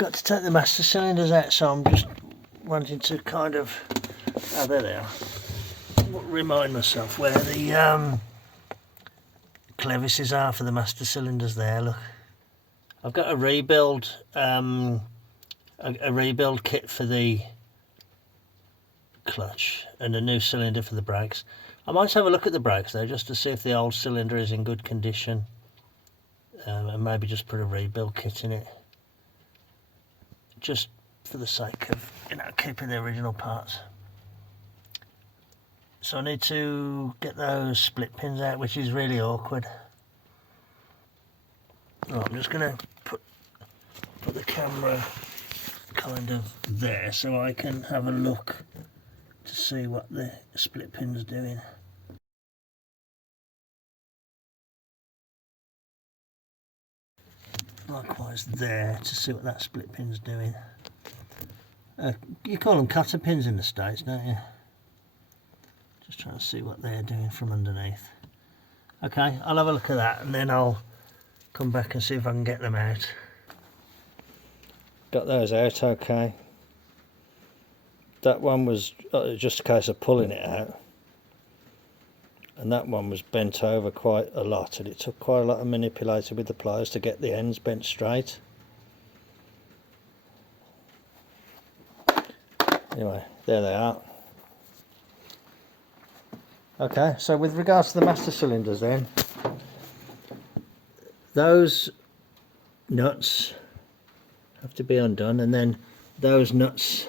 got to take the master cylinders out, so I'm just wanting to kind of, oh, there they are, remind myself where the clevises are for the master cylinders there. Look, I've got a rebuild kit for the clutch and a new cylinder for the brakes. I might have a look at the brakes though, just to see if the old cylinder is in good condition, and maybe just put a rebuild kit in it, just for the sake of, you know, keeping the original parts. So I need to get those split pins out, which is really awkward. Right, I'm just going to put the camera kind of there so I can have a look to see what the split pin's doing. Likewise there to see what that split pin's doing. You call them cutter pins in the States, don't you? Just trying to see what they're doing from underneath. Okay, I'll have a look at that and then I'll come back and see if I can get them out. Got those out okay. That one was just a case of pulling it out, and that one was bent over quite a lot, and it took quite a lot of manipulating with the pliers to get the ends bent straight. Anyway, there they are. Okay, so with regards to the master cylinders then, those nuts have to be undone, and then those nuts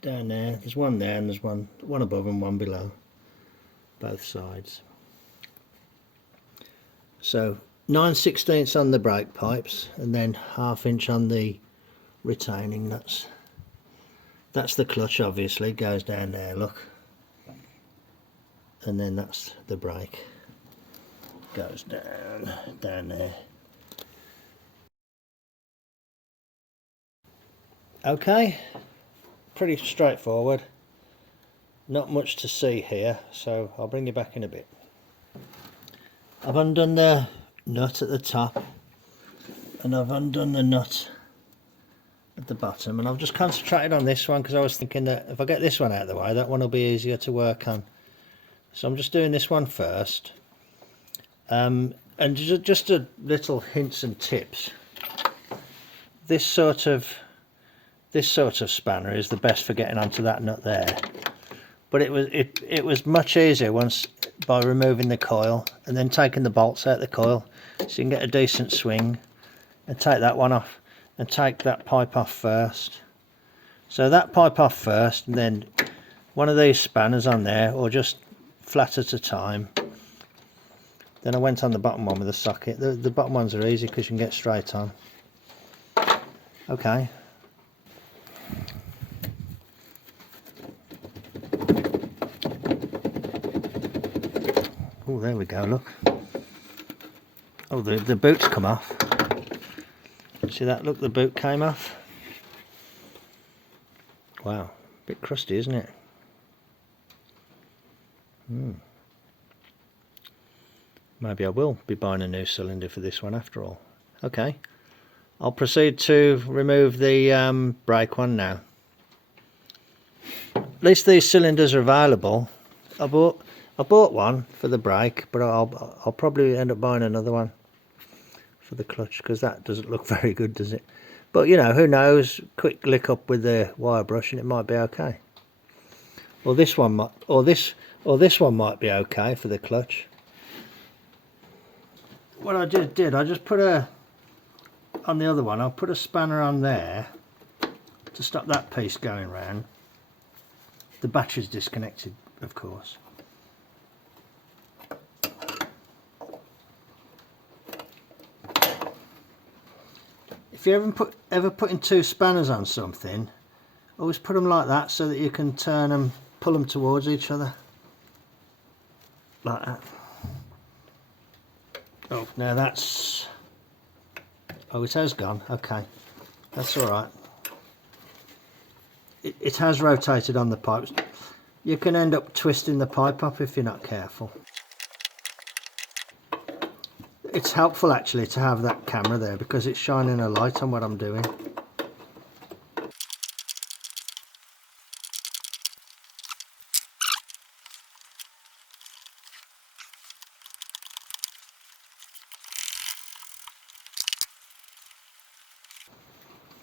down there, there's one there and there's one above and one below, both sides. So 9/16 on the brake pipes and then 1/2 inch on the retaining nuts. That's the clutch, obviously, goes down there, look, and then that's the brake, goes down there. Okay, pretty straightforward, not much to see here, so I'll bring you back in a bit. I've undone the nut at the top and I've undone the nut at the bottom, and I've just concentrated on this one because I was thinking that if I get this one out of the way, that one will be easier to work on. So I'm just doing this one first, and just a little hints and tips. This sort of spanner is the best for getting onto that nut there, but it was much easier once by removing the coil and then taking the bolts out of the coil, so you can get a decent swing, and take that one off and take that pipe off first. So that pipe off first, and then one of these spanners on there, or just flat at a time. Then I went on the bottom one with a socket. The bottom ones are easy because you can get straight on. Okay. Oh, there we go, look. Oh, the boot's come off. See that? Look, the boot came off. Wow, a bit crusty, isn't it? Maybe I will be buying a new cylinder for this one after all. Okay, I'll proceed to remove the brake one now. At least these cylinders are available. I bought one for the brake, but I'll probably end up buying another one for the clutch, because that doesn't look very good, does it? But you know, who knows? Quick lick up with the wire brush and it might be okay. Or this one might, or this one might be okay for the clutch. What I just did, I just put on the other one, I'll put a spanner on there to stop that piece going round. The battery's disconnected, of course. If you ever putting two spanners on something, always put them like that so that you can turn them, pull them towards each other, like that. Oh, now that's, oh, it has gone. Okay, that's all right. It has rotated on the pipes. You can end up twisting the pipe up if you're not careful. It's helpful actually to have that camera there because it's shining a light on what I'm doing.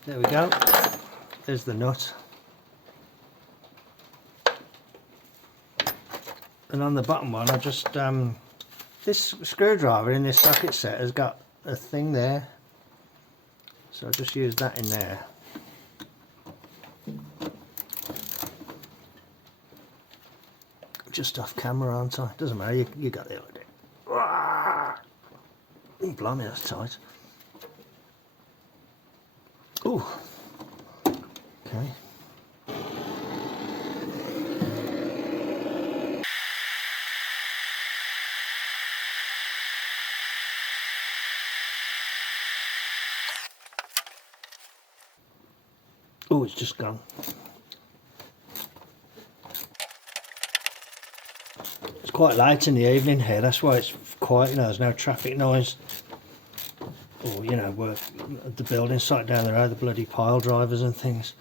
There we go. There's the nut. And on the bottom one, I just this screwdriver in this socket set has got a thing there, so I'll just use that in there. Just off camera, aren't I? Doesn't matter, you got the idea. Oh, blimey, that's tight. Ooh. Okay. Oh, it's just gone. It's quite late in the evening here, that's why it's quiet, you know, there's no traffic noise. Or, you know, we're at the building site down the road, the bloody pile drivers and things.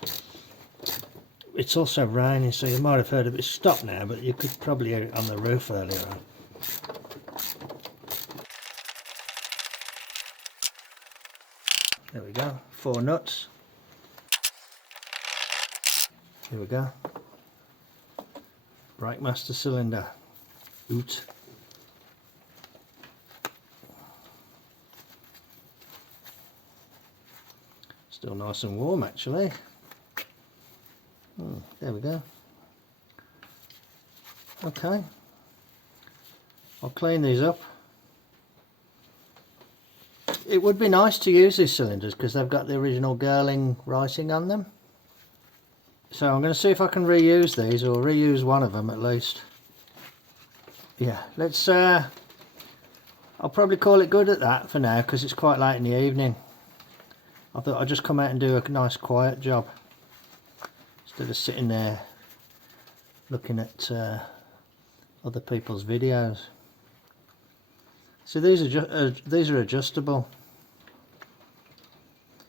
It's also raining, so you might have heard of it stop now, but you could probably hear it on the roof earlier on. There we go, 4 nuts. Here we go. Brake master cylinder. Oot. Still nice and warm actually. Oh, there we go. Okay. I'll clean these up. It would be nice to use these cylinders because they've got the original Girling writing on them. So I'm going to see if I can reuse these, or reuse one of them at least. Yeah, let's I'll probably call it good at that for now because it's quite late in the evening. I thought I'd just come out and do a nice quiet job instead of sitting there looking at other people's videos. So these are adjustable.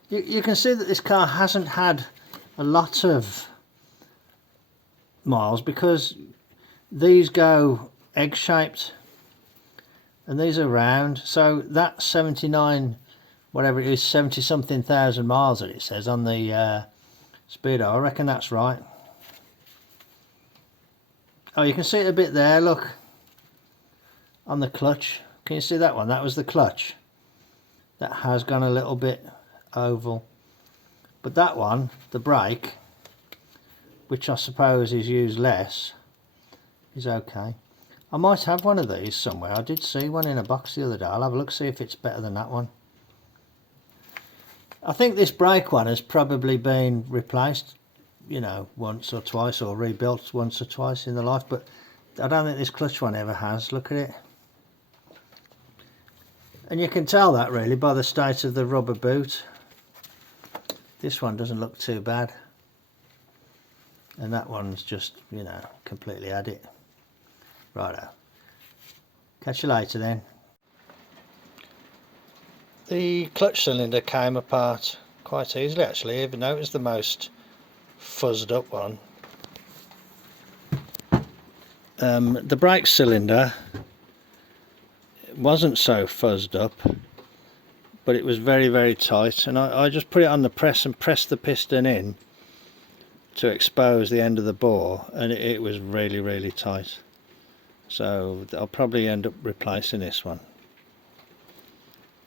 You can see that this car hasn't had a lot of miles because these go egg shaped and these are round, so that 79, whatever it is, 70 something thousand miles that it says on the speedo, I reckon that's right. Oh, you can see it a bit there, look, on the clutch. Can you see that one? That was the clutch. That has gone a little bit oval. But that one, the brake, which I suppose is used less, is okay. I might have one of these somewhere. I did see one in a box the other day. I'll have a look, see if it's better than that one. I think this brake one has probably been replaced, you know, once or twice, or rebuilt once or twice in the life, but I don't think this clutch one ever has. Look at it. And you can tell that really by the state of the rubber boot. This one doesn't look too bad, and that one's just, you know, completely had it. Righto, catch you later then. The clutch cylinder came apart quite easily actually, even though it was the most fuzzed up one. The brake cylinder wasn't so fuzzed up, but it was very, very tight, and I just put it on the press and pressed the piston in to expose the end of the bore, and it was really, really tight. So I'll probably end up replacing this one.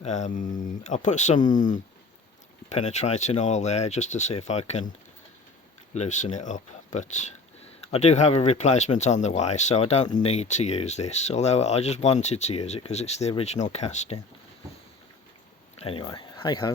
I'll put some penetrating oil there just to see if I can loosen it up, but I do have a replacement on the way, so I don't need to use this, although I just wanted to use it because it's the original casting. Anyway, hey ho.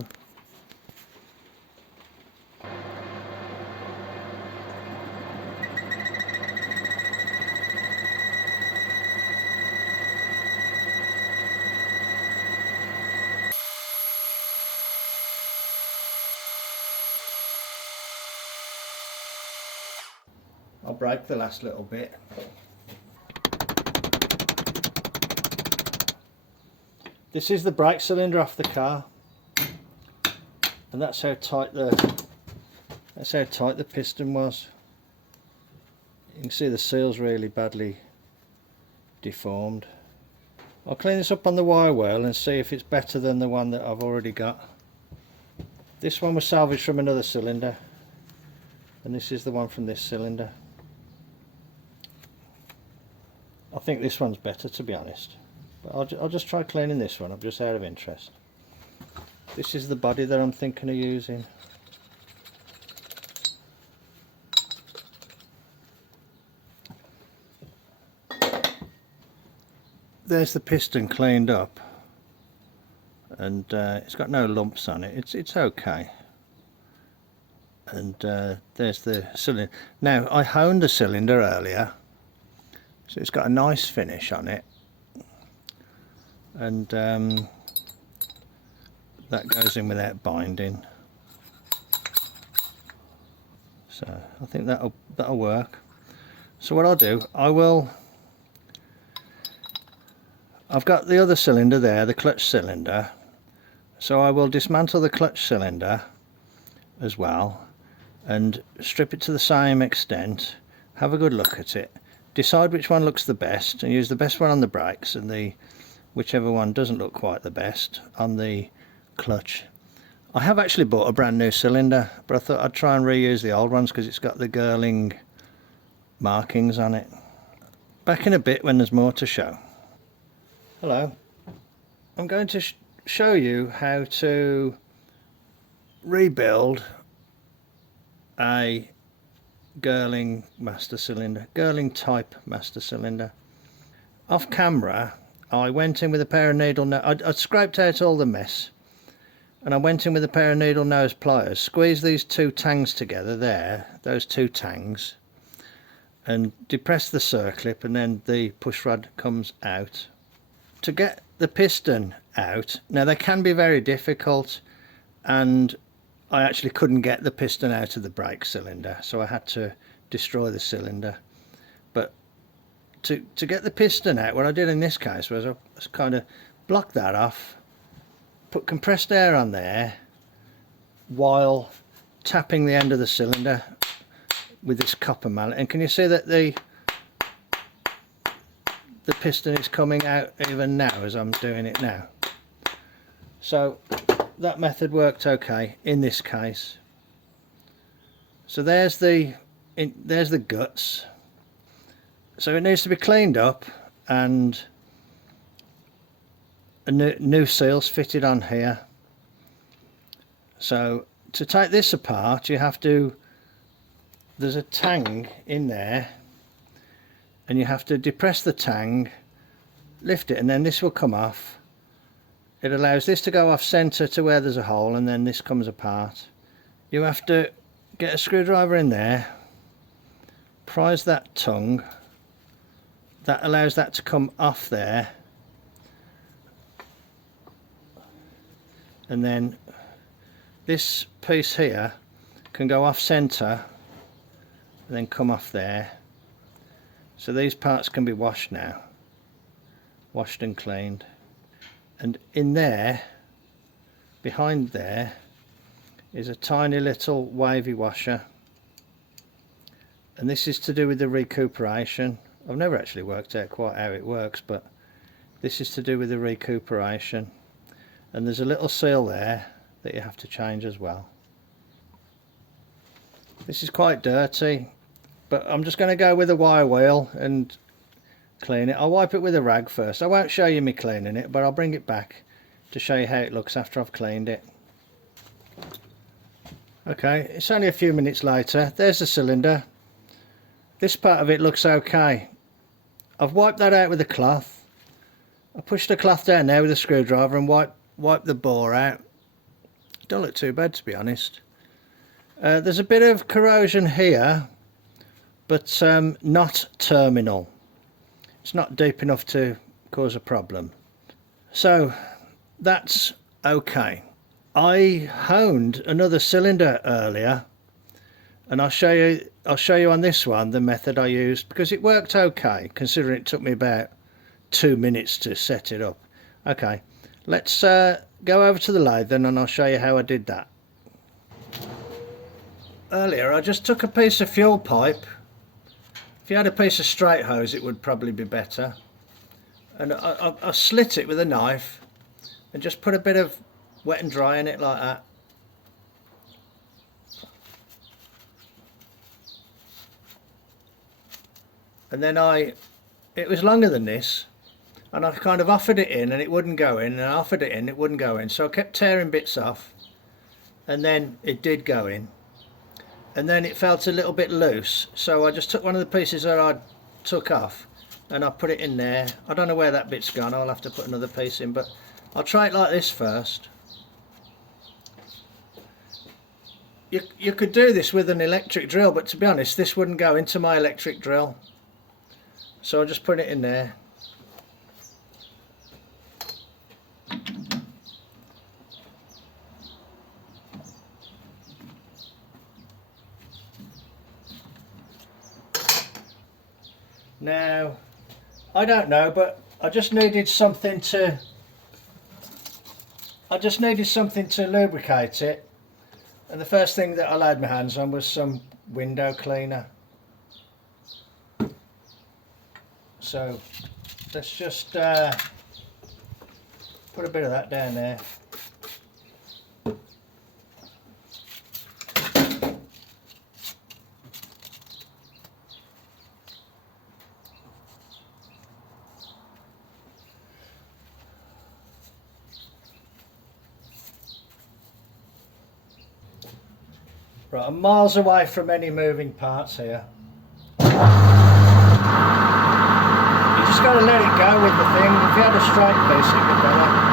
I'll break the last little bit. This is the brake cylinder off the car, and that's how tight the piston was. You can see the seal's really badly deformed. I'll clean this up on the wire wheel and see if it's better than the one that I've already got. This one was salvaged from another cylinder, and this is the one from this cylinder. I think this one's better, to be honest, but I'll just try cleaning this one up just out of interest. This is the body that I'm thinking of using. There's the piston cleaned up, and it's got no lumps on it. It's okay. And there's the cylinder. Now, I honed the cylinder earlier, so it's got a nice finish on it, and that goes in without binding. So I think that'll work. So what I'll do, I've got the other cylinder there, the clutch cylinder, so I will dismantle the clutch cylinder as well and strip it to the same extent, have a good look at it, decide which one looks the best and use the best one on the brakes, and whichever one doesn't look quite the best on the clutch. I have actually bought a brand new cylinder, but I thought I'd try and reuse the old ones because it's got the Girling markings on it. Back in a bit when there's more to show. Hello, I'm going to show you how to rebuild a Girling master cylinder, Girling type master cylinder. Off camera I went in with a pair of I'd scraped out all the mess, and I went in with a pair of needle nose pliers, squeezed these two tangs together there, those two tangs, and depressed the circlip, and then the push rod comes out. To get the piston out, now they can be very difficult, and I actually couldn't get the piston out of the brake cylinder, so I had to destroy the cylinder. But to get the piston out, what I did in this case was I kind of blocked that off, put compressed air on there while tapping the end of the cylinder with this copper mallet, and can you see that the piston is coming out even now as I'm doing it now? So that method worked okay in this case. So there's the guts. So it needs to be cleaned up and a new seals fitted on here. So to take this apart, you have to, there's a tang in there, and you have to depress the tang, lift it, and then this will come off. It allows this to go off centre to where there's a hole, and then this comes apart. You have to get a screwdriver in there, prise that tongue, that allows that to come off there, and then this piece here can go off centre and then come off there. So these parts can be washed now, washed and cleaned. And in there, behind there, is a tiny little wavy washer, and this is to do with the recuperation. I've never actually worked out quite how it works, but this is to do with the recuperation. And there's a little seal there that you have to change as well. This is quite dirty, but I'm just going to go with a wire wheel and clean it. I'll wipe it with a rag first. I won't show you me cleaning it, but I'll bring it back to show you how it looks after I've cleaned it. Okay, it's only a few minutes later. There's the cylinder. This part of it looks okay. I've wiped that out with a cloth. I pushed the cloth down there with a screwdriver and wipe the bore out. Don't look too bad, to be honest. There's a bit of corrosion here, but not terminal. It's not deep enough to cause a problem. So that's okay. I honed another cylinder earlier, and I'll show you on this one the method I used, because it worked okay considering it took me about 2 minutes to set it up. Okay, let's go over to the lathe then, and I'll show you how I did that. Earlier I just took a piece of fuel pipe. If you had a piece of straight hose it would probably be better, and I slit it with a knife and just put a bit of wet and dry in it like that. and then it was longer than this, and I kind of offered it in and it wouldn't go in, and I offered it in, it wouldn't go in, so I kept tearing bits off, and then it did go in, and then it felt a little bit loose, so I just took one of the pieces that I took off and I put it in there. I don't know where that bit's gone, I'll have to put another piece in, but I'll try it like this first. You could do this with an electric drill, but to be honest this wouldn't go into my electric drill, so I'll just put it in there. Now I don't know, but I just needed something to lubricate it, and the first thing that I laid my hands on was some window cleaner. So let's just put a bit of that down there. Right, I'm miles away from any moving parts here. You just got to let it go with the thing. If you had a straight piece, it'd be better.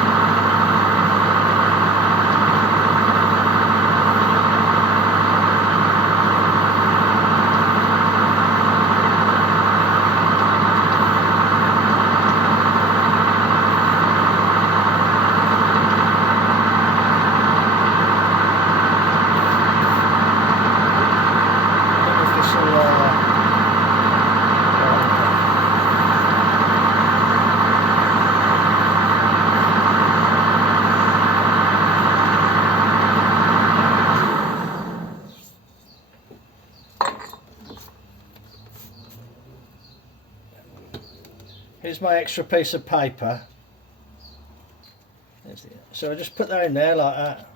Here's my extra piece of paper. So I just put that in there like that.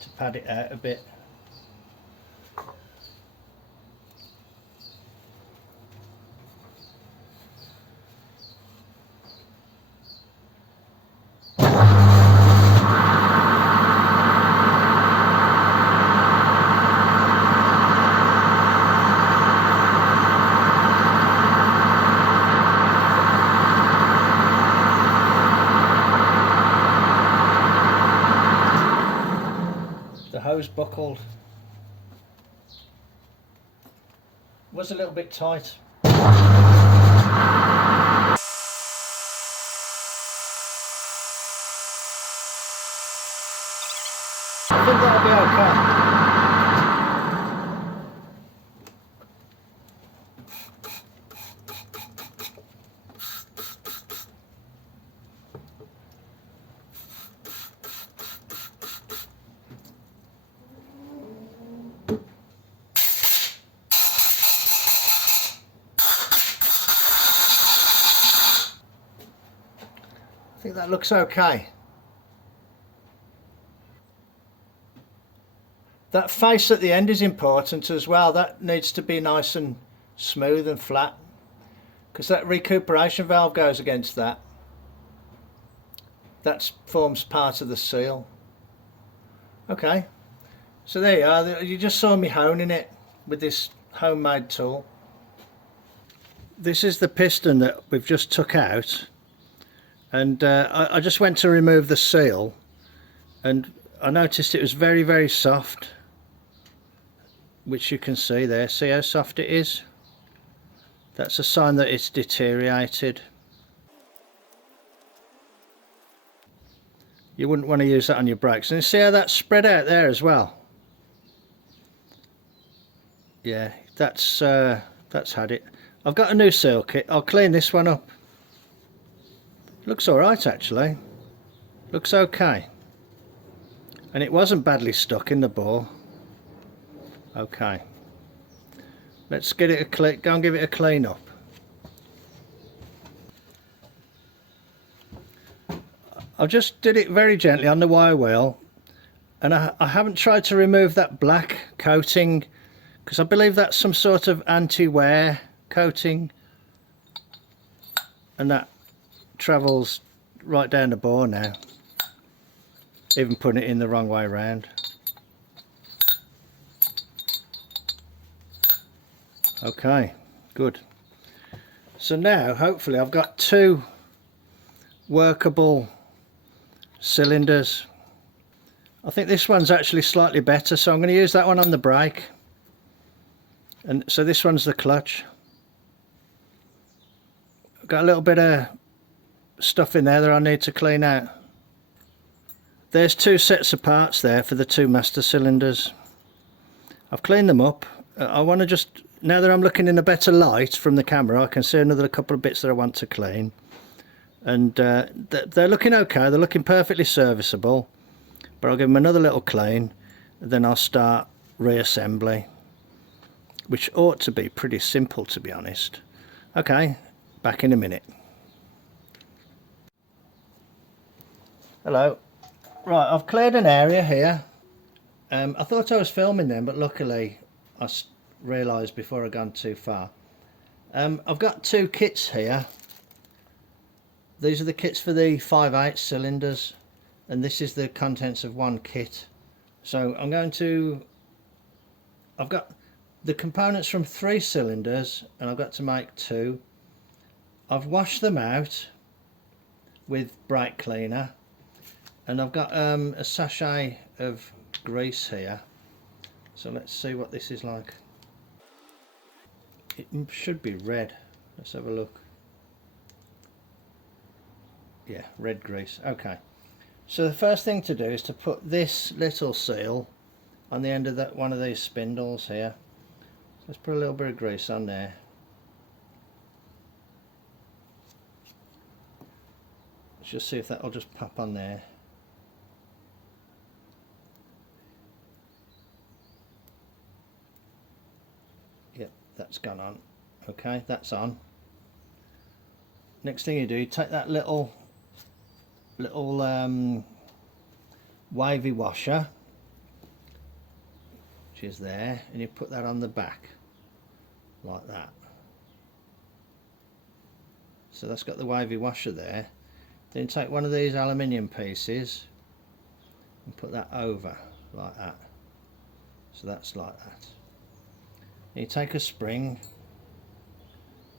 To pad it out a bit. Hose buckled. Was a little bit tight. I think that'll be okay. I think that looks okay. That face at the end is important as well. That needs to be nice and smooth and flat, because that recuperation valve goes against that. That forms part of the seal. Okay, so there you are. You just saw me honing it with this homemade tool. This is the piston that we've just took out, and I just went to remove the seal and I noticed it was very, very soft, which you can see there. See how soft it is? That's a sign that it's deteriorated. You wouldn't want to use that on your brakes. And see how that's spread out there as well? Yeah, that's had it. I've got a new seal kit. I'll clean this one up. Looks alright actually. Looks okay. And it wasn't badly stuck in the bore. Okay. Let's get it a clean, go and give it a clean up. I just did it very gently on the wire wheel, And I haven't tried to remove that black coating because I believe that's some sort of anti-wear coating, and that travels right down the bore now, even putting it in the wrong way round. Okay, good. So now hopefully I've got two workable cylinders. I think this one's actually slightly better, so I'm going to use that one on the brake. And so this one's the clutch. I've got a little bit of stuff in there that I need to clean out. There's two sets of parts there for the two master cylinders. I've cleaned them up. I want to just, now that I'm looking in a better light from the camera, I can see another couple of bits that I want to clean. And they're looking okay, they're looking perfectly serviceable. But I'll give them another little clean, and then I'll start reassembly, which ought to be pretty simple, to be honest. Okay, back in a minute. Hello. Right, I've cleared an area here. I thought I was filming then, but luckily I realised before I'd gone too far. I've got two kits here. These are the kits for the 5/8 cylinders, and this is the contents of one kit. So I've got the components from 3 cylinders, and I've got to make 2. I've washed them out with brake cleaner, and I've got a sachet of grease here. So let's see what this is like. It should be red. Let's have a look. Yeah, red grease. Okay. So the first thing to do is to put this little seal on the end of one of these spindles here. So let's put a little bit of grease on there. Let's just see if that'll just pop on there. Yep, that's gone on. Okay, that's on. Next thing you do, you take that little wavy washer, which is there, and you put that on the back like that. So that's got the wavy washer there. Then take one of these aluminium pieces and put that over like that. So that's like that. And you take a spring,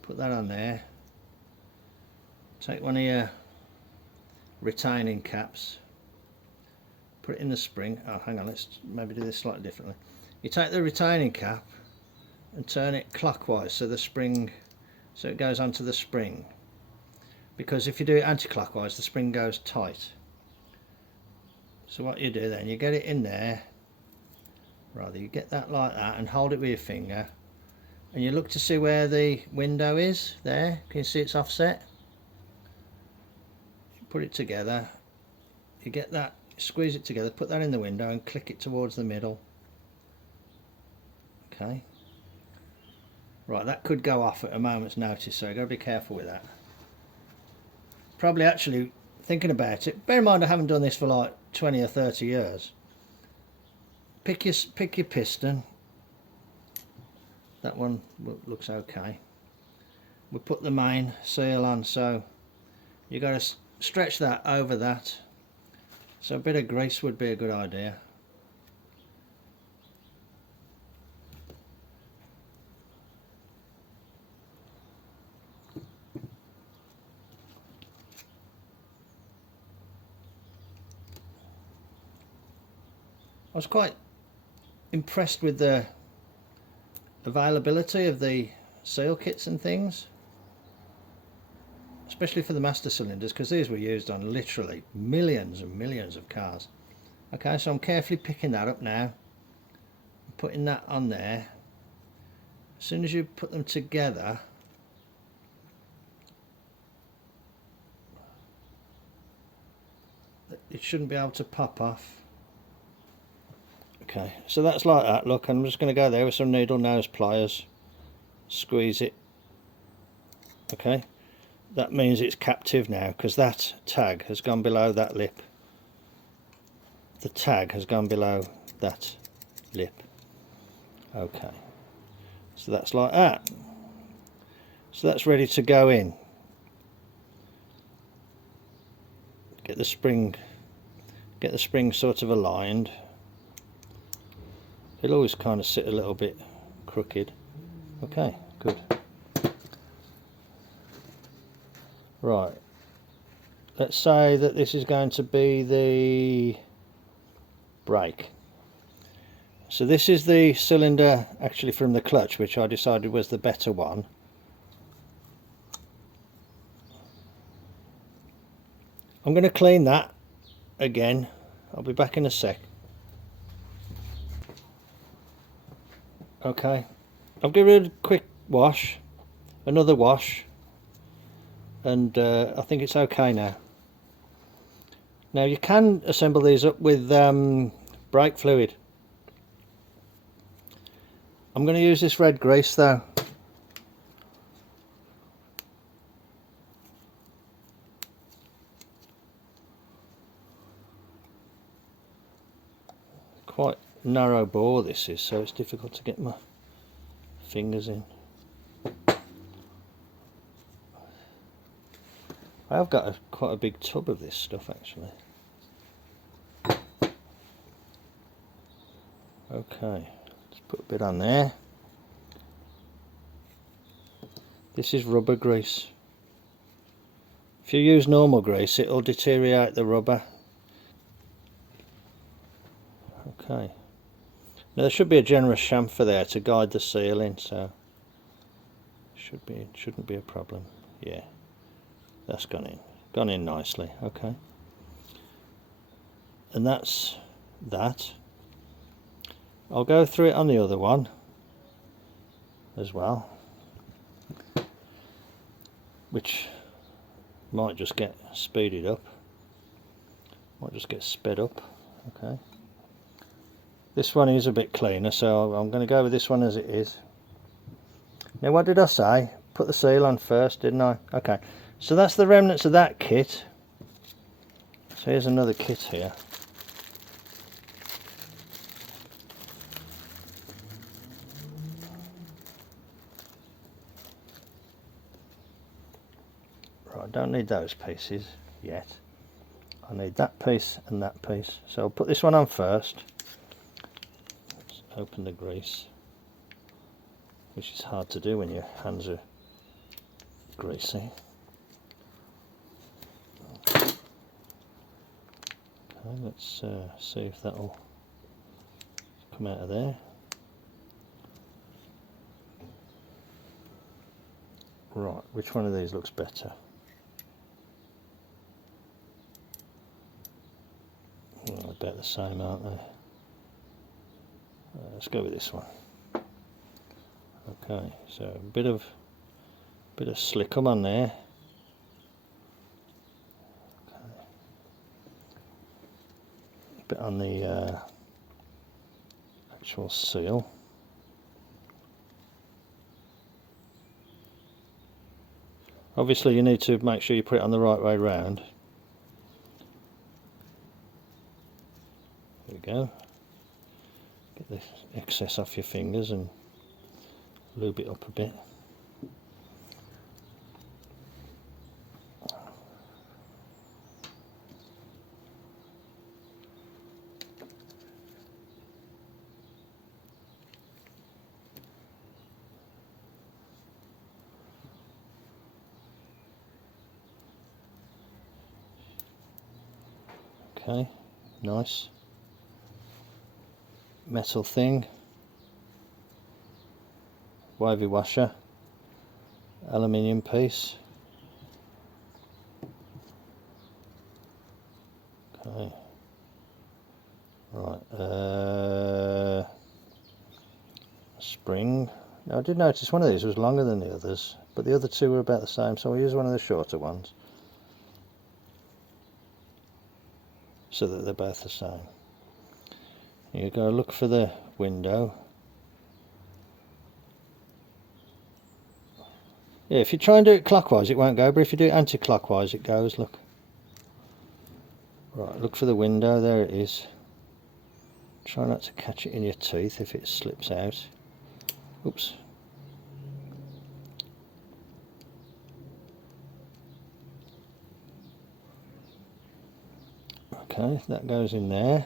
put that on there. Take one of your retaining caps, put it in the spring. Oh, hang on, let's maybe do this slightly differently. You take the retaining cap and turn it clockwise so it goes onto the spring, because if you do it anti-clockwise the spring goes tight. So what you do then, you get it in there, rather you get that like that and hold it with your finger, and you look to see where the window is there. Can you see it's offset? Put it together, you get that, squeeze it together, put that in the window and click it towards the middle. Okay, right, that could go off at a moment's notice, so you've got to be careful with that. Probably, actually, thinking about it, bear in mind I haven't done this for like 20 or 30 years. Pick your piston. That one looks okay. We put the main seal on, so you got to stretch that over that. So a bit of grease would be a good idea. I was quite impressed with the availability of the seal kits and things, especially for the master cylinders, because these were used on literally millions and millions of cars. Okay, so I'm carefully picking that up now, putting that on there. As soon as you put them together, it shouldn't be able to pop off. Okay, so that's like that. Look, I'm just going to go there with some needle nose pliers, squeeze it. Okay, that means it's captive now, because that tag has gone below that lip. the tag has gone below that lip. Okay, so that's like that. So that's ready to go in. Get the spring sort of aligned. It'll always kind of sit a little bit crooked. Okay, good. Right, let's say that this is going to be the brake. So this is the cylinder actually from the clutch, which I decided was the better one. I'm going to clean that again. I'll be back in a sec. Okay, I'll give it a quick wash, another wash, and I think it's okay now. Now you can assemble these up with brake fluid. I'm going to use this red grease though. Quite narrow bore this is, so it's difficult to get my fingers in. I've got quite a big tub of this stuff actually. Okay, let's put a bit on there. This is rubber grease. If you use normal grease, it'll deteriorate the rubber. Okay, now there should be a generous chamfer there to guide the seal in, so shouldn't be a problem. Yeah, that's gone in nicely. Okay, and that's that. I'll go through it on the other one as well, which might just get speeded up, might just get sped up. Okay, this one is a bit cleaner, so I'm going to go with this one as it is. Now what did I say? Put the seal on first, didn't I? Okay, so that's the remnants of that kit. So here's another kit here. Right, I don't need those pieces yet. I need that piece and that piece. So I'll put this one on first. Let's open the grease, which is hard to do when your hands are greasy. Okay, let's see if that'll come out of there. Right, which one of these looks better? Well, they're about the same, aren't they? Let's go with this one. Okay, so a bit of slickum on there. Okay. A bit on the actual seal. Obviously you need to make sure you put it on the right way round. There we go. Get the excess off your fingers and lube it up a bit. Okay, nice. Metal thing. Wavy washer. Aluminium piece. Okay. Right. Spring. Now I did notice one of these was longer than the others, but the other two were about the same, so I'll use one of the shorter ones, so that they're both the same. You go look for the window. Yeah, if you try and do it clockwise it won't go, but if you do it anti-clockwise it goes, look. Right, look for the window, there it is. Try not to catch it in your teeth if it slips out. Oops. Okay, that goes in there,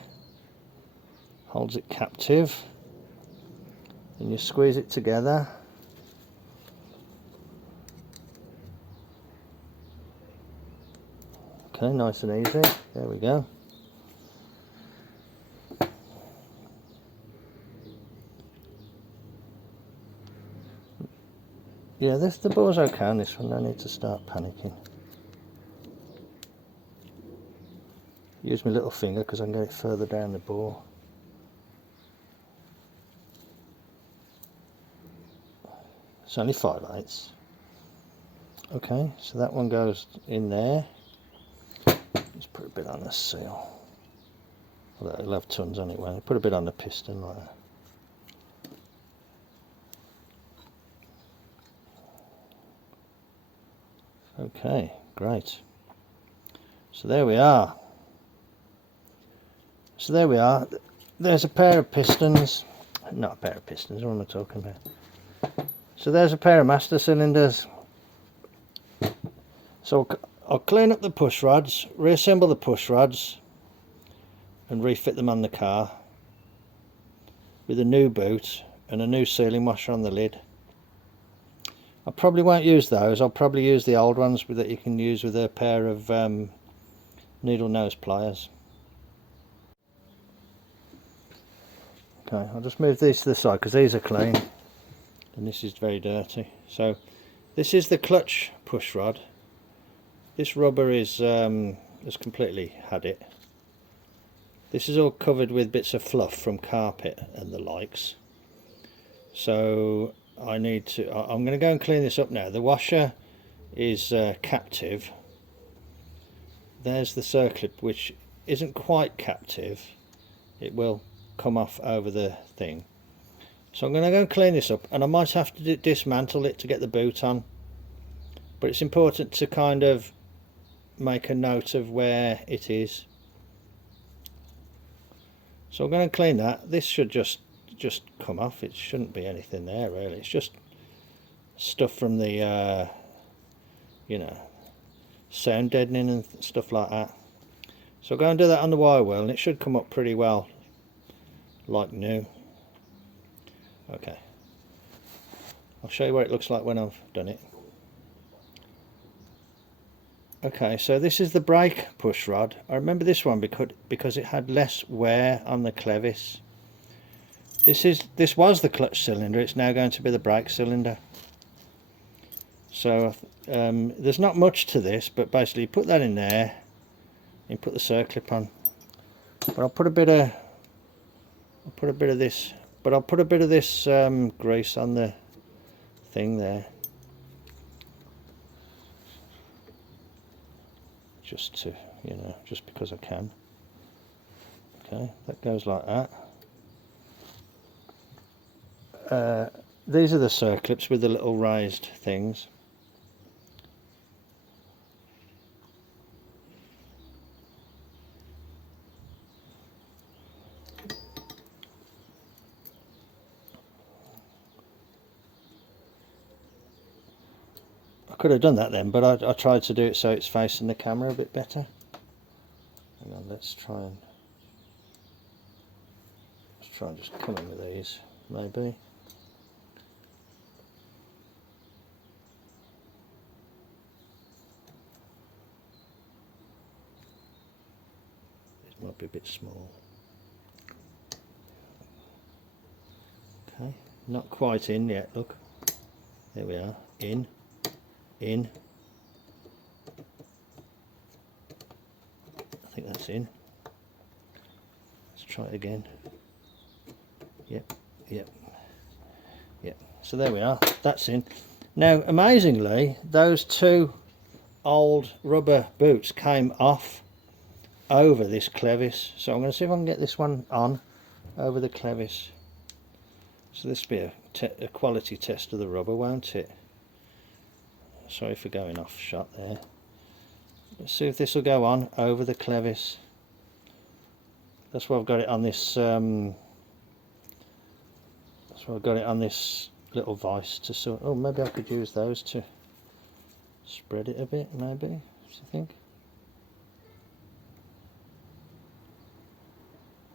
holds it captive, and you squeeze it together. Okay, nice and easy. There we go. Yeah, the bore's okay on this one, no need to start panicking. Use my little finger because I can get it further down the bore. It's only 5/8. Okay, so that one goes in there. Let's put a bit on the seal. Although it'll have tons on it, won't it? Put a bit on the piston like that. Okay, great. So there we are. There's a pair of pistons. Not a pair of pistons, what am I talking about? So there's a pair of master cylinders. So I'll clean up the push rods, reassemble the push rods and refit them on the car with a new boot and a new sealing washer on the lid. I probably won't use those, I'll probably use the old ones that you can use with a pair of needle nose pliers. Okay, I'll just move these to the side because these are clean and this is very dirty. So this is the clutch push rod. This rubber is has completely had it. This is all covered with bits of fluff from carpet and the likes. So I'm going to go and clean this up now. The washer is captive. There's the circlip, which isn't quite captive. It will come off over the thing. So I'm going to go and clean this up, and I might have to dismantle it to get the boot on. But it's important to kind of make a note of where it is. So I'm going to clean that. This should just come off. It shouldn't be anything there really. It's just stuff from the you know, sound deadening and stuff like that. So I'll go and do that on the wire wheel and it should come up pretty well like new. Okay, I'll show you what it looks like when I've done it. Okay, so this is the brake push rod. I remember this one because it had less wear on the clevis. This was the clutch cylinder. It's now going to be the brake cylinder. So there's not much to this, but basically you put that in there and put the circlip on. But I'll put a bit of this. But I'll put a bit of this grease on the thing there. Just to, you know, just because I can. Okay, that goes like that. These are the circlips with the little raised things. I could have done that then, but I tried to do it so it's facing the camera a bit better. Hang on, let's try and just come in with these, maybe. These might be a bit small. Okay, not quite in yet, look. There we are, in. I think that's in. Let's try it again. Yep. So there we are, that's in. Now amazingly, those two old rubber boots came off over this clevis. So I'm going to see if I can get this one on over the clevis. So this will be a quality test of the rubber, won't it? Sorry for going off shot there. Let's see if this will go on over the clevis. That's why I've got it on this. That's why I've got it on this little vise to sort. Oh, maybe I could use those to spread it a bit. Maybe. What do you think?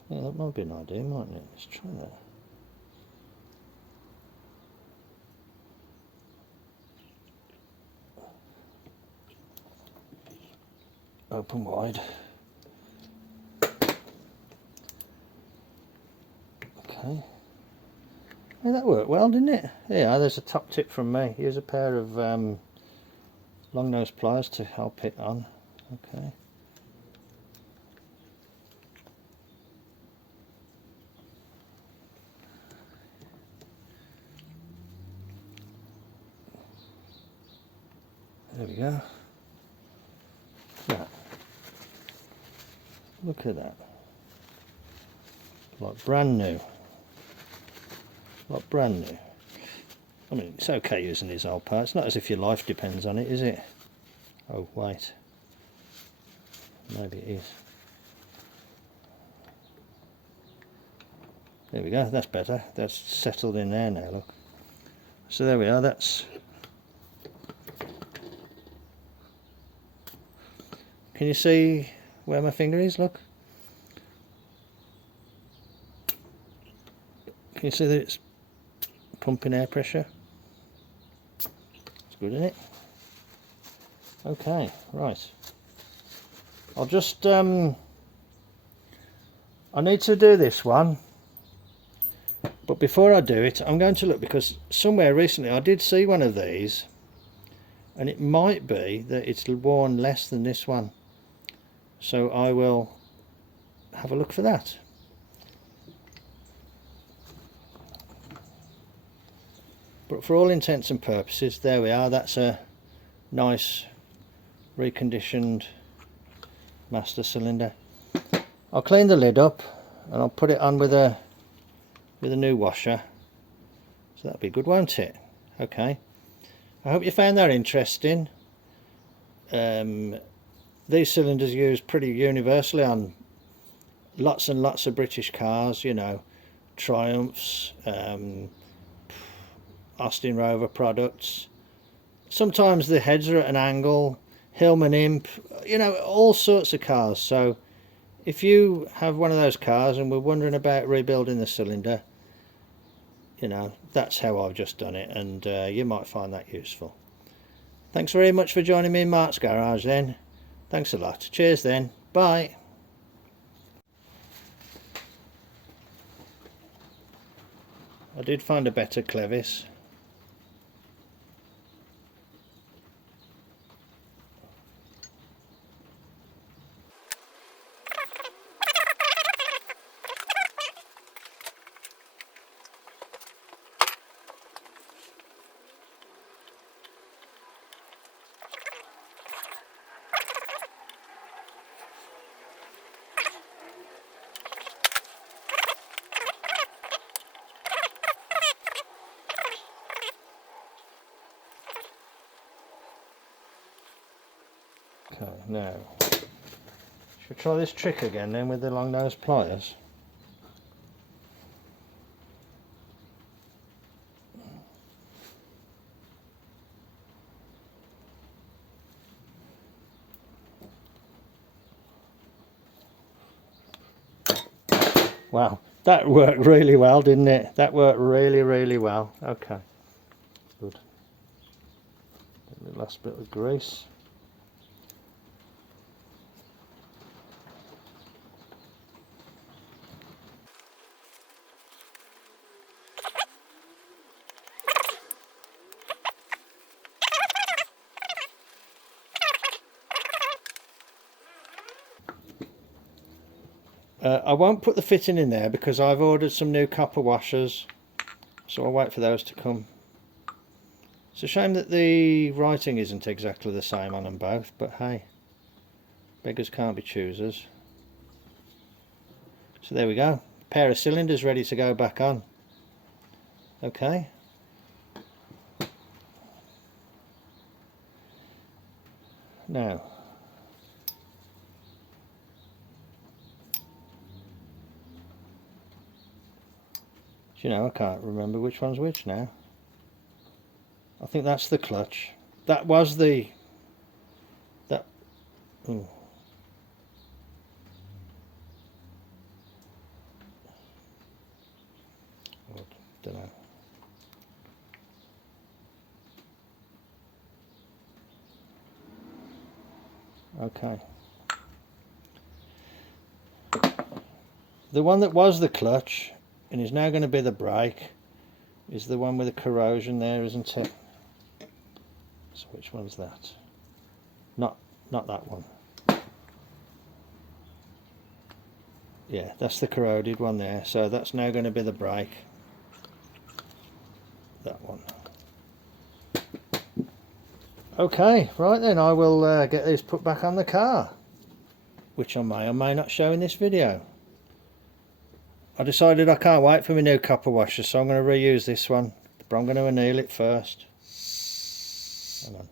Yeah, that might be an idea, mightn't it? Let's try that. Open wide. Okay. Yeah, that worked well, didn't it? Yeah, there's a top tip from me. Here's a pair of long nose pliers to help it on. Okay. There we go. Now, look at that. Like brand new. Like brand new. I mean, it's okay using these old parts. Not as if your life depends on it, is it? Oh, wait. Maybe it is. There we go. That's better. That's settled in there now, look. So there we are. That's... Can you see where my finger is? Look. Can you see that it's pumping air pressure? It's good, isn't it? Okay, right. I'll just I need to do this one, but before I do it I'm going to look, because somewhere recently I did see one of these and it might be that it's worn less than this one, so I will have a look for that. But for all intents and purposes, there we are. That's a nice reconditioned master cylinder. I'll clean the lid up and I'll put it on with a new washer. So that'll be good, won't it? Okay. I hope you found that interesting. These cylinders are used pretty universally on lots and lots of British cars, you know, Triumphs, Austin Rover products. Sometimes the heads are at an angle, Hillman Imp, you know, all sorts of cars. So if you have one of those cars and we're wondering about rebuilding the cylinder, you know, that's how I've just done it, and you might find that useful. Thanks very much for joining me in Mart's garage then. Thanks a lot. Cheers then. Bye. I did find a better clevis. Okay, now, should we try this trick again then with the long nose pliers? Wow, that worked really well, didn't it? That worked really, really well. Okay, good. The last bit of grease. I won't put the fitting in there because I've ordered some new copper washers, so I'll wait for those to come. It's a shame that the writing isn't exactly the same on them both, but hey, beggars can't be choosers. So there we go, a pair of cylinders ready to go back on. Okay. Now, Do you know, I can't remember which one's which now. I think that's the clutch. That was the... that... Ooh. I don't know. Okay. The one that was the clutch and is now going to be the brake is the one with the corrosion there, isn't it? So which one's that? Not that one. Yeah, that's the corroded one there. So that's now going to be the brake. That one. Okay, right then, I will get these put back on the car, which I may or may not show in this video. I decided I can't wait for my new copper washer, so I'm going to reuse this one, but I'm going to anneal it first. Hang on.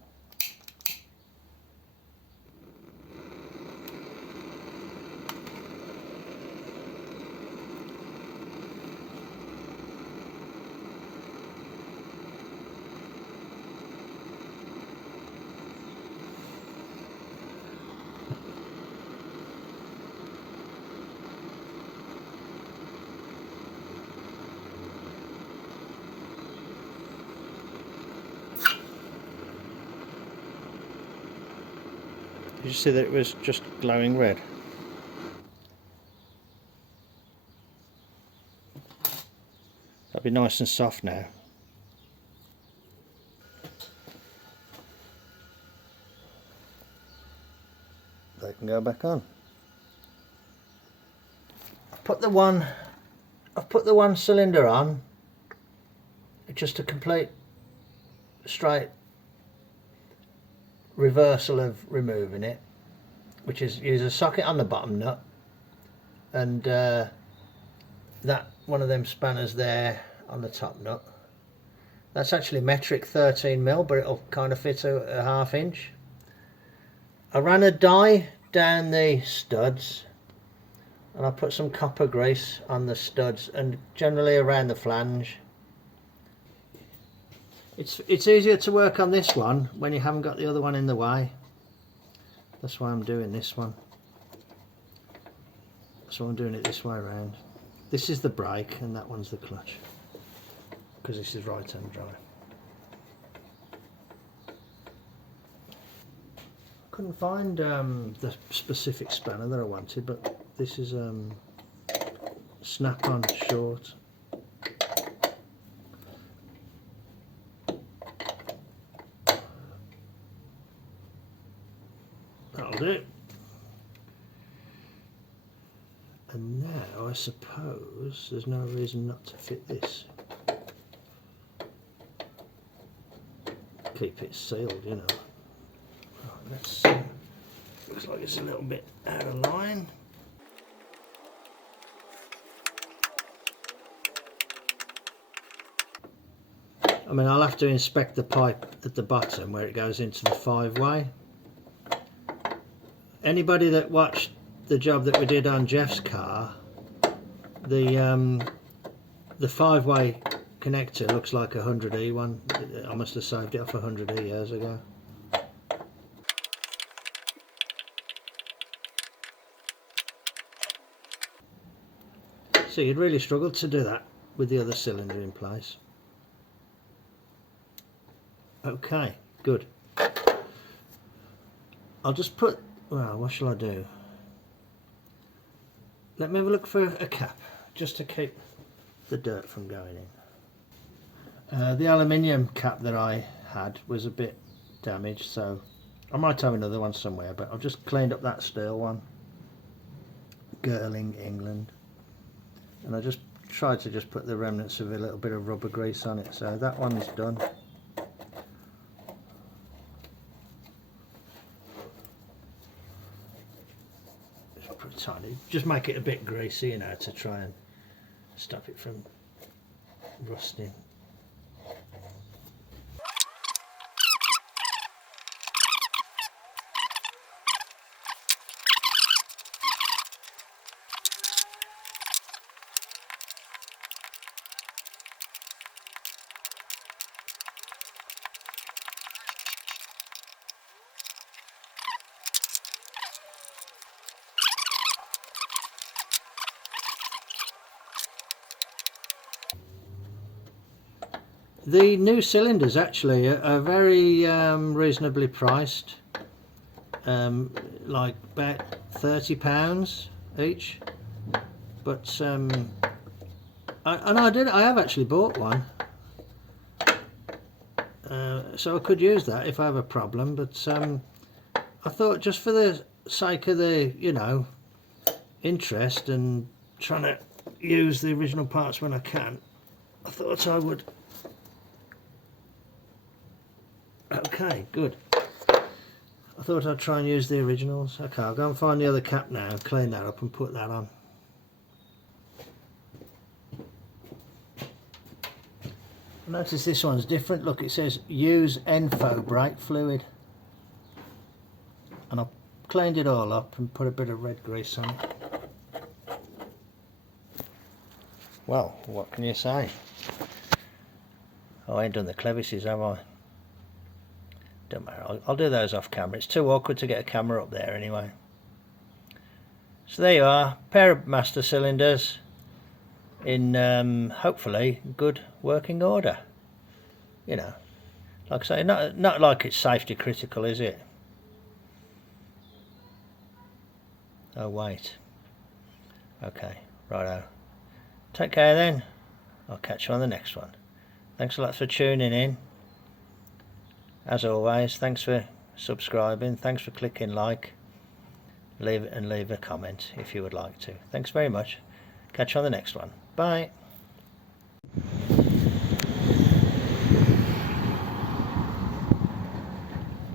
Did you see that it was just glowing red? That'll be nice and soft now. They can go back on. I've put the one cylinder on. It's just a complete straight reversal of removing it, which is use a socket on the bottom nut and that one of them spanners there on the top nut. That's actually metric 13mm, but it'll kind of fit a 1/2 inch. I ran a die down the studs and I put some copper grease on the studs and generally around the flange. It's easier to work on this one when you haven't got the other one in the way. That's why I'm doing this one. So I'm doing it this way around. This is the brake and that one's the clutch, because this is right hand drive. Couldn't find the specific spanner that I wanted, but this is snap-on short. That'll do. And now I suppose there's no reason not to fit this. Keep it sealed, you know. Right, let's see. Looks like it's a little bit out of line. I mean, I'll have to inspect the pipe at the bottom where it goes into the 5-way. Anybody that watched the job that we did on Jeff's car, the 5-way connector looks like a 100E one. I must have saved it off 100E years ago. So you'd really struggle to do that with the other cylinder in place. Okay, good. I'll just put, well, what shall I do? Let me have a look for a cap, just to keep the dirt from going in. The aluminium cap that I had was a bit damaged, so I might have another one somewhere, but I've just cleaned up that steel one. Girling, England. And I just tried to just put the remnants of a little bit of rubber grease on it, so that one's done. Tiny, just make it a bit greasy, you know, to try and stop it from rusting. The new cylinders actually are very reasonably priced, like about £30 each. But I have actually bought one, so I could use that if I have a problem. But I thought, just for the sake of the, you know, interest and trying to use the original parts when I can, I thought I would. Okay, good. I thought I'd try and use the originals. Okay, I'll go and find the other cap now, clean that up and put that on. Notice this one's different. Look, it says use Enfo brake fluid. And I've cleaned it all up and put a bit of red grease on it. Well, what can you say? Oh, I ain't done the clevises, have I? Don't matter, I'll do those off camera. It's too awkward to get a camera up there anyway. So there you are, pair of master cylinders in hopefully good working order. You know, like I say, not like it's safety critical, is it? Oh wait. Okay, righto. Take care then. I'll catch you on the next one. Thanks a lot for tuning in. As always, thanks for subscribing, thanks for clicking like, leave a comment if you would like to. Thanks very much. Catch you on the next one. Bye.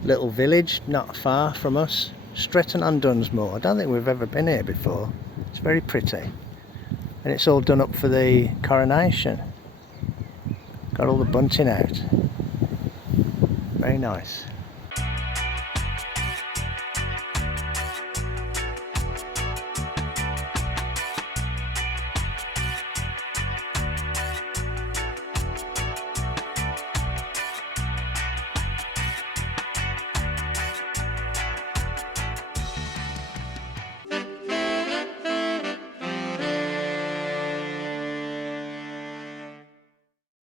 Little village not far from us, Stretton-on-Dunsmore. I don't think we've ever been here before. It's very pretty, and it's all done up for the coronation. Got all the bunting out. Very nice.